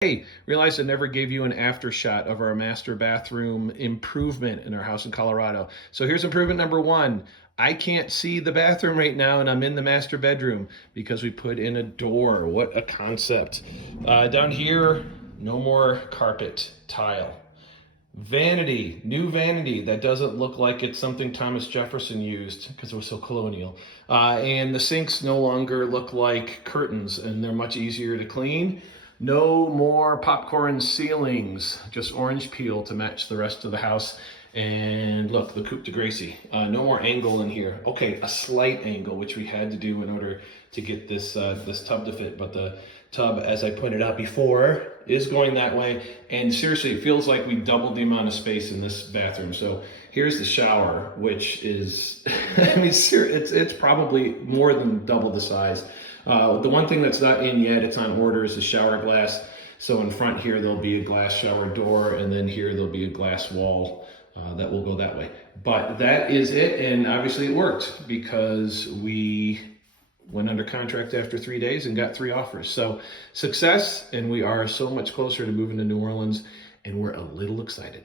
Hey, realized I never gave you an after shot of our master bathroom improvement in our house in Colorado. So here's improvement number one. I can't see the bathroom right now, and I'm in the master bedroom because we put in a door. What a concept. Down here, no more carpet tile. Vanity, new vanity that doesn't look like it's something Thomas Jefferson used because it was so colonial. And the sinks no longer look like curtains and they're much easier to clean. No more popcorn ceilings, just orange peel to match the rest of the house. And look, the coupe de Gracie. No more angle in here. Okay, a slight angle, which we had to do in order to get this tub to fit. But the tub, as I pointed out before, is going that way. And seriously, it feels like we doubled the amount of space in this bathroom. So here's the shower, which is, I mean, it's probably more than double the size. The one thing that's not in yet, it's on order, is the shower glass. So in front here, there'll be a glass shower door, and then here there'll be a glass wall that will go that way. But that is it, and obviously it worked because we went under contract after 3 days and got 3 offers. So success, and we are so much closer to moving to New Orleans, and we're a little excited.